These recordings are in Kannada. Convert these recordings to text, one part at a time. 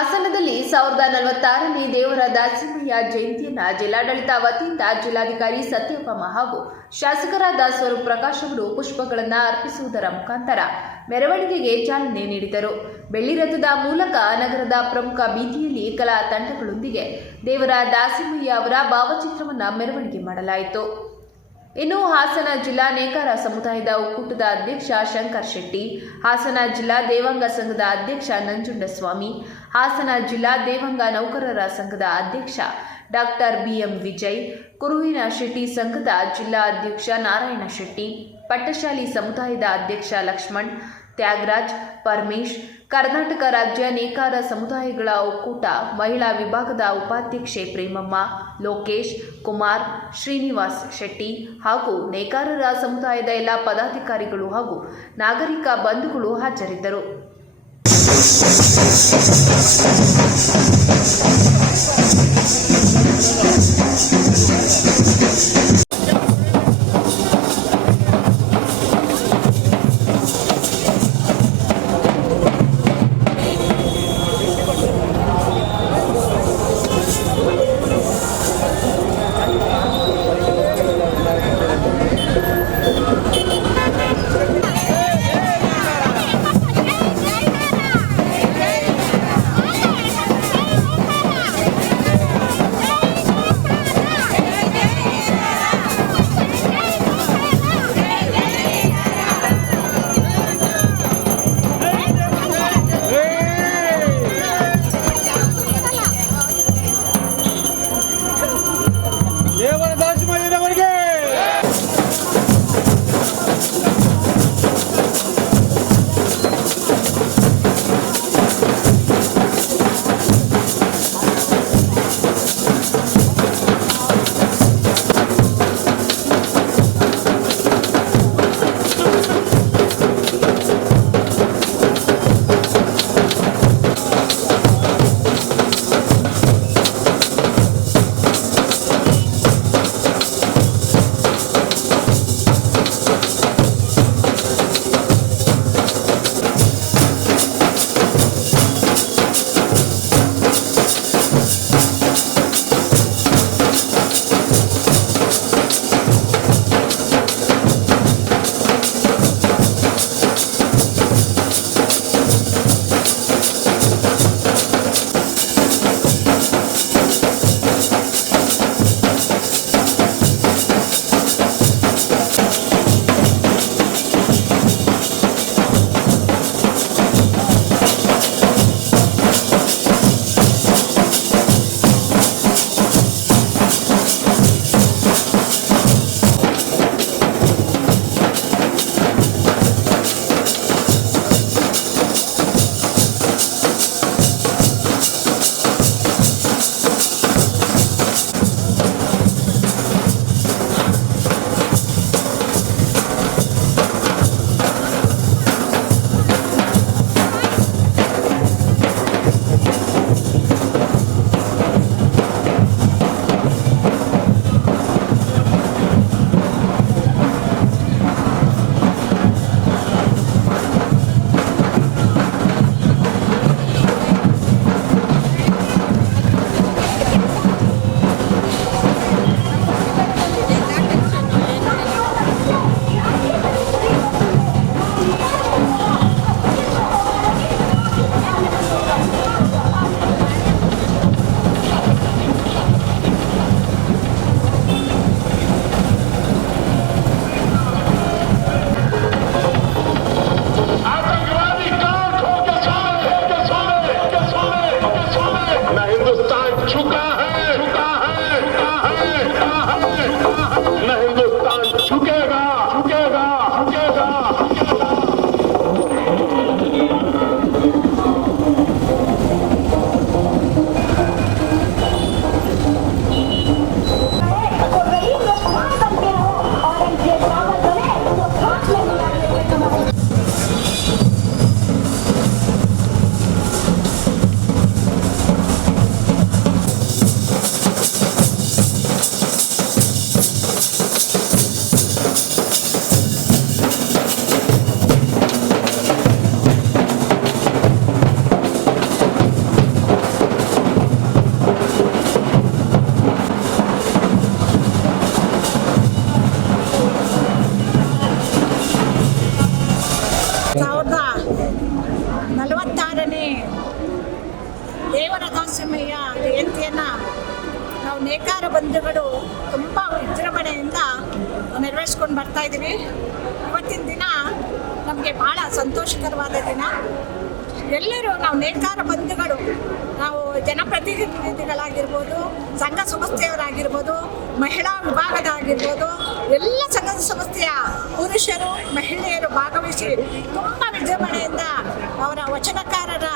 ಹಾಸನದಲ್ಲಿ 1046ನೇ ದೇವರ ದಾಸಿಮಯ್ಯ ಜಯಂತಿಯನ್ನು ಜಿಲ್ಲಾಡಳಿತ ವತಿಯಿಂದ ಜಿಲ್ಲಾಧಿಕಾರಿ ಸತ್ಯಭಾಮ ಹಾಗೂ ಶಾಸಕರಾದ ಸ್ವರೂಪ್ ಪ್ರಕಾಶ್ ಅವರು ಪುಷ್ಪಗಳನ್ನು ಅರ್ಪಿಸುವುದರ ಮುಖಾಂತರ ಮೆರವಣಿಗೆಗೆ ಚಾಲನೆ ನೀಡಿದರು. ಬೆಳ್ಳಿ ರಥದ ಮೂಲಕ ನಗರದ ಪ್ರಮುಖ ಬೀದಿಯಲ್ಲಿ ಕಲಾ ತಂಡಗಳೊಂದಿಗೆ ದೇವರ ದಾಸಿಮಯ್ಯ ಅವರ ಭಾವಚಿತ್ರವನ್ನು ಮೆರವಣಿಗೆ ಮಾಡಲಾಯಿತು. ಇನ್ನು ಹಾಸನ ಜಿಲ್ಲಾ ನೇಕಾರ ಸಮುದಾಯದ ಒಕ್ಕೂಟದ ಅಧ್ಯಕ್ಷ ಶಂಕರ್ ಶೆಟ್ಟಿ, ಹಾಸನ ಜಿಲ್ಲಾ ದೇವಾಂಗ ಸಂಘದ ಅಧ್ಯಕ್ಷ ನಂಜುಂಡಸ್ವಾಮಿ, ಹಾಸನ ಜಿಲ್ಲಾ ದೇವಾಂಗ ನೌಕರರ ಸಂಘದ ಅಧ್ಯಕ್ಷ ಡಾಕ್ಟರ್ ಬಿಎಂ ವಿಜಯ್, ಕುರುಹಿನ ಶೆಟ್ಟಿ ಸಂಘದ ಜಿಲ್ಲಾ ಅಧ್ಯಕ್ಷ ನಾರಾಯಣ ಶೆಟ್ಟಿ, ಪಟ್ಟಶಾಲಿ ಸಮುದಾಯದ ಅಧ್ಯಕ್ಷ ಲಕ್ಷ್ಮಣ್, ತ್ಯಾಗರಾಜ್, ಪರಮೇಶ್, ಕರ್ನಾಟಕ ರಾಜ್ಯ ನೇಕಾರ ಸಮುದಾಯಗಳ ಒಕ್ಕೂಟ ಮಹಿಳಾ ವಿಭಾಗದ ಉಪಾಧ್ಯಕ್ಷೆ ಪ್ರೇಮಮ್ಮ, ಲೋಕೇಶ್, ಕುಮಾರ್, ಶ್ರೀನಿವಾಸ್ ಶೆಟ್ಟಿ ಹಾಗೂ ನೇಕಾರರ ಸಮುದಾಯದ ಎಲ್ಲ ಪದಾಧಿಕಾರಿಗಳು ಹಾಗೂ ನಾಗರಿಕ ಬಂಧುಗಳು ಹಾಜರಿದ್ದರು. ದಾಸಿಮಯ್ಯ ಜಯಂತಿಯನ್ನು ನಾವು ನೇಕಾರ ಬಂಧುಗಳು ತುಂಬ ವಿಜೃಂಭಣೆಯಿಂದ ನೆರವೇರಿಸ್ಕೊಂಡು ಬರ್ತಾ ಇದ್ದೀವಿ. ಇವತ್ತಿನ ದಿನ ನಮಗೆ ಭಾಳ ಸಂತೋಷಕರವಾದ ದಿನ. ಎಲ್ಲರೂ ನಾವು ನೇಕಾರ ಬಂಧುಗಳು, ನಾವು ಜನಪ್ರತಿನಿಧಿಗಳಾಗಿರ್ಬೋದು, ಸಂಘ ಸಂಸ್ಥೆಯವರಾಗಿರ್ಬೋದು, ಮಹಿಳಾ ವಿಭಾಗದಾಗಿರ್ಬೋದು, ಎಲ್ಲ ಸಂಘ ಸಂಸ್ಥೆಯ ಪುರುಷರು ಮಹಿಳೆಯರು ಭಾಗವಹಿಸಿ ತುಂಬ ವಿಜೃಂಭಣೆಯಿಂದ ಅವರ ವಚನಕಾರರ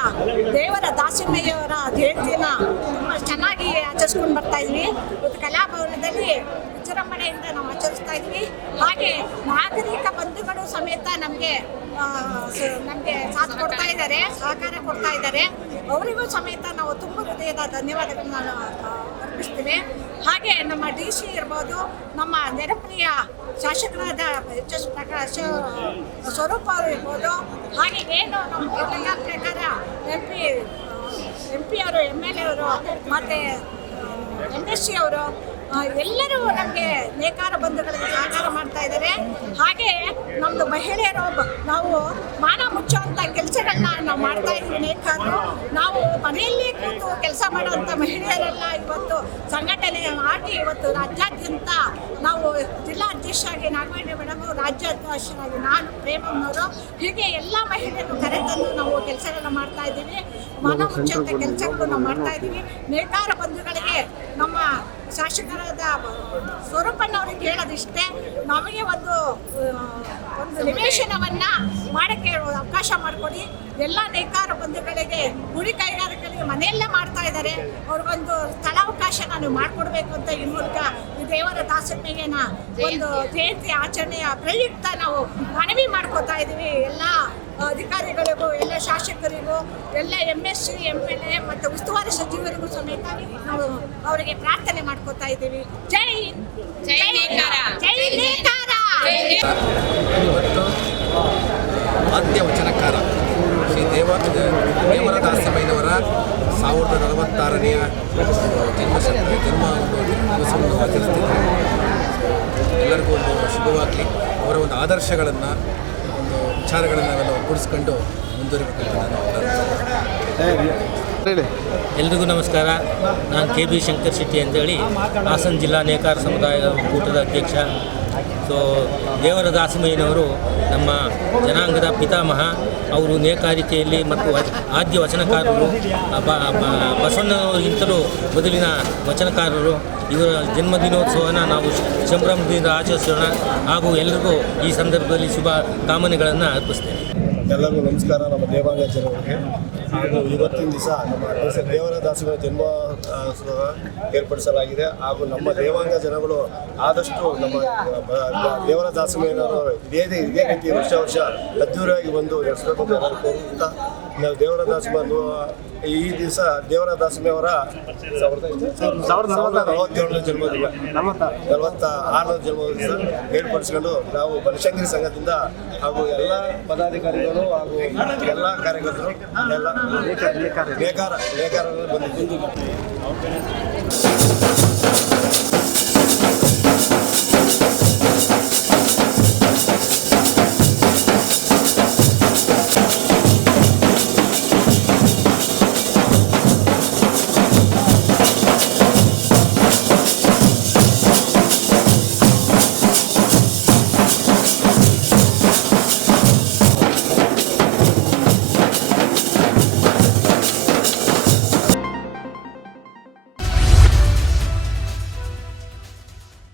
ದೇವರ ದಾಸಿಮಯ್ಯವರ ಜಯಂತಿಯನ್ನು ತುಂಬ ಚೆನ್ನಾಗಿ ಆಚರಿಸ್ಕೊಂಡು ಬರ್ತಾ ಇದ್ವಿ. ಇವತ್ತು ಕಲಾಭವನದಲ್ಲಿ ವಿಜೃಂಭಣೆಯಿಂದ ನಾವು ಆಚರಿಸ್ತಾ ಇದ್ವಿ. ಹಾಗೆ ನಾಗರಿಕ ಬಂಧುಗಳು ಸಮೇತ ನಮಗೆ ಸಾಥ್ ಕೊಡ್ತಾ ಇದ್ದಾರೆ, ಸಹಕಾರ ಕೊಡ್ತಾ ಇದ್ದಾರೆ. ಅವರಿಗೂ ಸಮೇತ ನಾವು ತುಂಬ ಹೃದಯದ ಧನ್ಯವಾದಗಳನ್ನ ಅರ್ಪಿಸ್ತೀವಿ. ಹಾಗೆ ನಮ್ಮ DC ಇರ್ಬೋದು, ನಮ್ಮ ನೆನಪ್ರಿಯ ಶಾಸಕರಾದ HS ಪ್ರಕಾಶ್ ಸ್ವರೂಪ ಅವರು ಇರ್ಬೋದು, ಹಾಗೆ ಏನು ನಮ್ಮ ಪ್ರಕಾರ MP ಅವರು, MLA ಅವರು, ಮತ್ತು MSc ಅವರು ಎಲ್ಲರೂ ನಮಗೆ ನೇಕಾರ ಬಂಧುಗಳಿಗೆ ಸಹಕಾರ ಮಾಡ್ತಾ ಇದ್ದಾರೆ. ಹಾಗೆ ನಮ್ಮದು ಮಹಿಳೆಯರು ನಾವು ಮಾನ ಮುಚ್ಚುವಂಥ ಕೆಲಸಗಳನ್ನ ನಾವು ಮಾಡ್ತಾ ಇದ್ದೀವಿ. ನೇಕಾರರು ನಾವು ಮನೆಯಲ್ಲಿ ಕೂತು ಕೆಲಸ ಮಾಡುವಂಥ ಮಹಿಳೆಯರೆಲ್ಲ ಇವತ್ತು ಸಂಘಟನೆ ಆಗಿ ಇವತ್ತು ರಾಜ್ಯಾದ್ಯಂತ ನಾವು ಜಿಲ್ಲಾ ಅಧ್ಯಕ್ಷರಾಗಿ ನಾಗವೇಣಿ ಮೇಡಮು, ರಾಜ್ಯಾಧ್ಯಕ್ಷರಾಗಿ ನಾನು ಪ್ರೇಮಮ್ಮನವರು, ಹೀಗೆ ಎಲ್ಲ ಮಹಿಳೆಯರು ಕರೆತಂದು ನಾವು ಕೆಲಸಗಳನ್ನ ಮಾಡ್ತಾ ಇದ್ದೀವಿ. ಮಾನ ಮುಚ್ಚುವಂಥ ಕೆಲಸಗಳು ನಾವು ಮಾಡ್ತಾ ಇದ್ದೀವಿ. ನೇಕಾರ ಬಂಧುಗಳಿಗೆ ನಮ್ಮ ಶಾಸಕರಾದ ಸ್ವರೂಪಣ್ಣವ್ರಿಗೆ ಹೇಳೋದಿಷ್ಟೇ, ನಮಗೆ ಒಂದು ನಿವೇಶನವನ್ನು ಮಾಡೋಕ್ಕೆ ಅವಕಾಶ ಮಾಡಿಕೊಡಿ. ಎಲ್ಲ ನೇಕಾರ ಬಂಧುಗಳಿಗೆ, ಗುಡಿ ಕೈಗಾರಿಕೆಗಳಿಗೆ ಮನೆಯಲ್ಲೇ ಮಾಡ್ತಾ ಇದ್ದಾರೆ, ಅವ್ರಿಗೊಂದು ಸ್ಥಳಾವಕಾಶ ನಾನು ಮಾಡಿಕೊಡ್ಬೇಕು ಅಂತ ಈ ಮೂಲಕ ಈ ದೇವರ ದಾಸಿಮಯ್ಯನ ಒಂದು ಜಯಂತಿ ಆಚರಣೆಯ ಪ್ರಯುಕ್ತ ನಾವು ಮನವಿ ಮಾಡ್ಕೋತಾ ಇದ್ದೀವಿ. ಎಲ್ಲ ಅಧಿಕಾರಿಗಳಿಗೂ, ಎಲ್ಲ ಶಾಸಕರಿಗೂ, ಎಲ್ಲ MSc MLA ಮತ್ತು ಉಸ್ತುವಾರಿ ಸಚಿವರಿಗೂ ಸಮೇತ ನಾವು ಅವರಿಗೆ ಪ್ರಾರ್ಥನೆ ಮಾಡ್ಕೋತಾ ಇದ್ದೀವಿ. ಜೈ ಹಿಂದ್, ಜೈ ನೇಕಾರ, ಜೈ ನೇಕಾರ. ಆದ್ಯ ವಚನಕಾರ ಶ್ರೀ ದೇವರ ದಾಸಿಮಯ್ಯನವರ 1046ನೇ ಜನ್ಮ ದಿವಸವನ್ನು ಆಚರಿಸ್ತಿದ್ದಾರೆ. ಎಲ್ಲರಿಗೂ ಒಂದು ಶುಭವಾಗಲಿ. ಅವರ ಒಂದು ಆದರ್ಶಗಳನ್ನು, ಒಂದು ವಿಚಾರಗಳನ್ನು ನಾವೆಲ್ಲ ಒಗ್ಗೂಡಿಸ್ಕೊಂಡು ಮುಂದುವರಿಬೇಕಂತ ನಾನು ಎಲ್ರಿಗೂ ನಮಸ್ಕಾರ. ನಾನು KB ಶಂಕರ್ ಶೆಟ್ಟಿ ಅಂತೇಳಿ ಹಾಸನ ಜಿಲ್ಲಾ ನೇಕಾರ ಸಮುದಾಯ ಒಕ್ಕೂಟದ ಅಧ್ಯಕ್ಷ. ಸೊ ದೇವರ ದಾಸಿಮಯ್ಯನವರು ನಮ್ಮ ಜನಾಂಗದ ಪಿತಾಮಹ. ಅವರು ನೇಕಾರಿಕೆಯಲ್ಲಿ ಮತ್ತು ಆದ್ಯ ವಚನಕಾರರು, ಬಸವಣ್ಣನವರಿಗಿಂತಲೂ ಮೊದಲಿನ ವಚನಕಾರರು. ಇವರ ಜನ್ಮದಿನೋತ್ಸವನ ನಾವು ಸಂಭ್ರಮದಿಂದ ಆಚರಿಸೋಣ ಹಾಗೂ ಎಲ್ರಿಗೂ ಈ ಸಂದರ್ಭದಲ್ಲಿ ಶುಭ ಕಾಮನೆಗಳನ್ನು ಅರ್ಪಿಸ್ತೇನೆ. ಎಲ್ಲರಿಗೂ ನಮಸ್ಕಾರ. ನಮ್ಮ ದೇವಾಂಗ ಜನರಿಗೆ ಹಾಗೂ ಇವತ್ತಿನ ದಿವಸ ನಮ್ಮ ದೇವರ ದಾಸಿಮಯ್ಯ ಜನ್ಮೋತ್ಸವ ಏರ್ಪಡಿಸಲಾಗಿದೆ. ಹಾಗೂ ನಮ್ಮ ದೇವಾಂಗ ಜನಗಳು ಆದಷ್ಟು ನಮ್ಮ ದೇವರ ದಾಸಿಮಯ್ಯನವರು ಇದೇ ರೀತಿ ವರ್ಷ ಅದ್ದೂರಿಯಾಗಿ ಬಂದು ನಡೆಸಬೇಕು ಅಂತ ಎಲ್ಲರೂ ಕೋರುತ್ತಾ, ನಾವು ದೇವರ ದಾಸಿಮಯ್ಯ ಈ ದಿವಸ ದೇವರ ದಾಸಿಮಯ್ಯವರ 1047ನೇ ಜನ್ಮದಿನ, 46ನೇ ಜನ್ಮದಿನ ಏರ್ಪಡಿಸ್ಕೊಂಡು ನಾವು ಬನಶಂಕರಿ ಸಂಘದಿಂದ ಹಾಗೂ ಎಲ್ಲ ಪದಾಧಿಕಾರಿಗಳು ಹಾಗೂ ಎಲ್ಲ ಕಾರ್ಯಕರ್ತರು ಎಲ್ಲ ನೇಕಾರರು ಬಂದಿದ್ದು